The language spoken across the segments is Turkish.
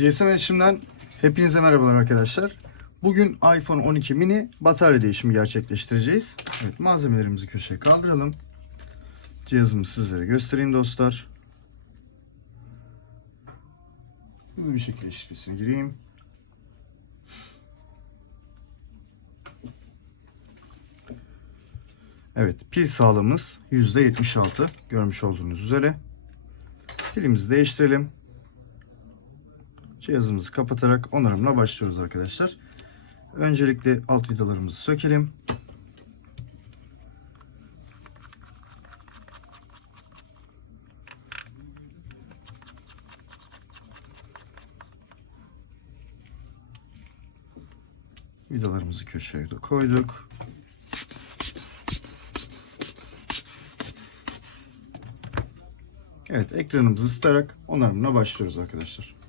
GSM iletişimden hepinize merhabalar arkadaşlar. Bugün iPhone 12 mini batarya değişimi gerçekleştireceğiz. Evet malzemelerimizi köşeye kaldıralım. Cihazımı sizlere göstereyim dostlar. Hızlı bir şekilde şifresini gireyim. Evet pil sağlığımız %76 görmüş olduğunuz üzere. Pilimizi değiştirelim. Cihazımızı kapatarak onarımla başlıyoruz arkadaşlar. Öncelikle alt vidalarımızı sökelim. Vidalarımızı köşeye de koyduk. Evet ekranımızı ısıtarak onarımına başlıyoruz arkadaşlar.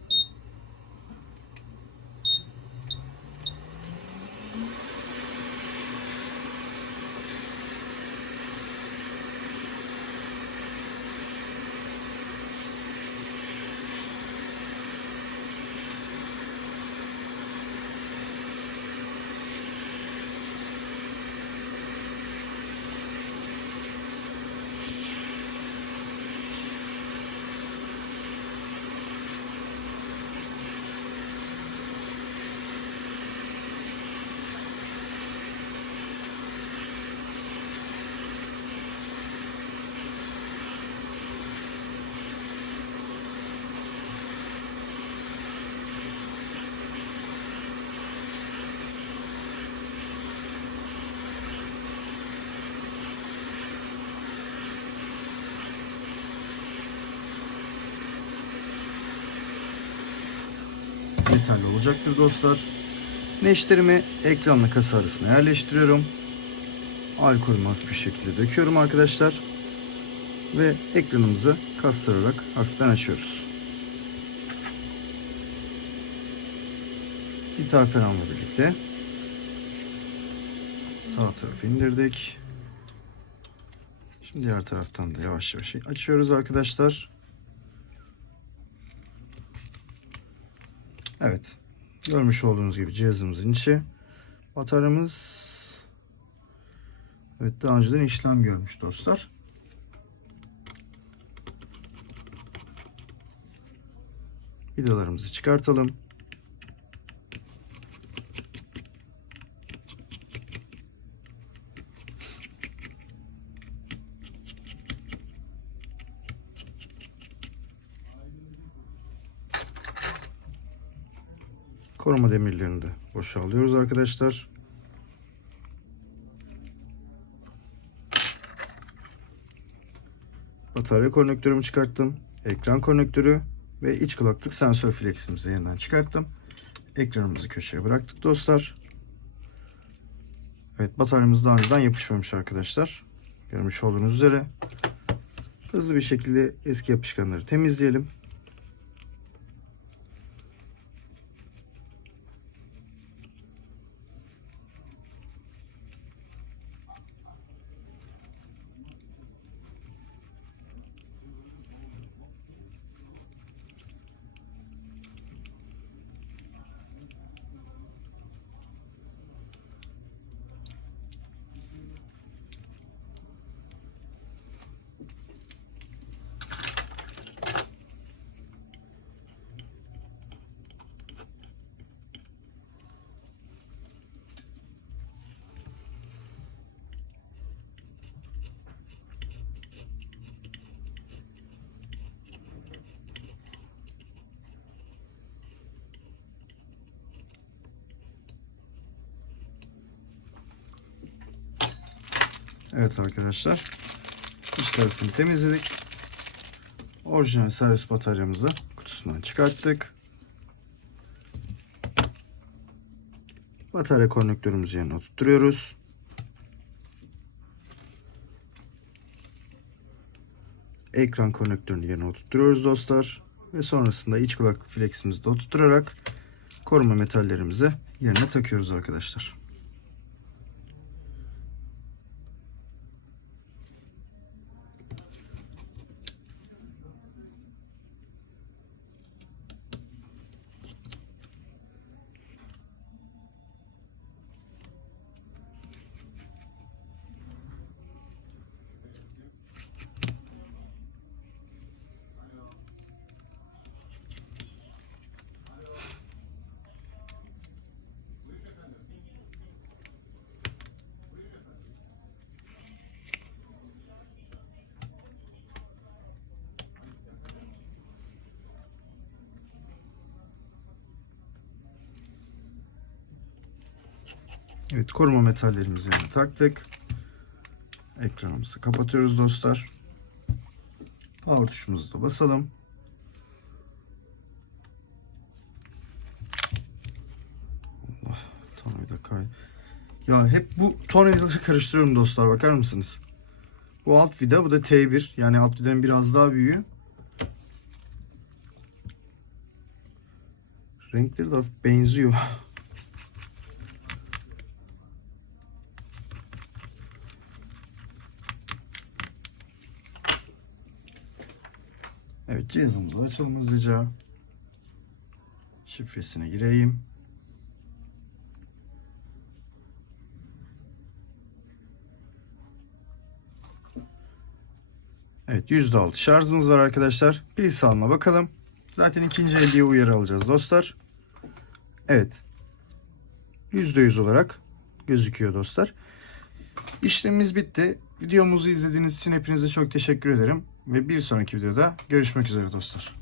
Yeterli olacaktır dostlar. Neşterimi ekranla kasa arasına yerleştiriyorum. Alkolümü hafif bir şekilde döküyorum arkadaşlar. Ve ekranımızı kastırarak hafiften açıyoruz. Gitar pedalımla birlikte sağ tarafı indirdik. Şimdi diğer taraftan da yavaş yavaş açıyoruz arkadaşlar. Evet. Görmüş olduğunuz gibi cihazımızın içi. Bataryamız Evet daha önceden işlem görmüş dostlar. Vidalarımızı çıkartalım. Koruma demirlerini de boşalıyoruz arkadaşlar. Batarya konnektörümü çıkarttım. Ekran konnektörü ve iç kulaklık sensör fleximizi yeniden çıkarttım. Ekranımızı köşeye bıraktık dostlar. Evet bataryamız daha önceden yapışmamış arkadaşlar. Görmüş olduğunuz üzere. Hızlı bir şekilde eski yapışkanları temizleyelim. Evet arkadaşlar. İç tarafını temizledik. Orijinal servis bataryamızı kutusundan çıkarttık. Batarya konnektörümüzü yerine oturtuyoruz. Ekran konnektörünü yerine oturtuyoruz dostlar. Ve sonrasında iç kulaklık fleximizi de oturtarak koruma metallerimizi yerine takıyoruz arkadaşlar. Evet koruma metallerimizi yerine taktık. Ekranımızı kapatıyoruz dostlar. Power tuşumuzu da basalım. Allah tornavida kay. Ya hep bu tornavidaları karıştırıyorum dostlar bakar mısınız? Bu alt vida bu da T1 yani alt vidanın biraz daha büyüğü. Renkleri de benziyor. Evet cihazımızı açalım hızlıca. Şifresine gireyim. Evet %6 şarjımız var arkadaşlar. Pil sağlığına bakalım. Zaten ikinci el diye uyarı alacağız dostlar. Evet. %100 olarak gözüküyor dostlar. İşlemimiz bitti. Videomuzu izlediğiniz için hepinize çok teşekkür ederim. Ve bir sonraki videoda görüşmek üzere dostlar.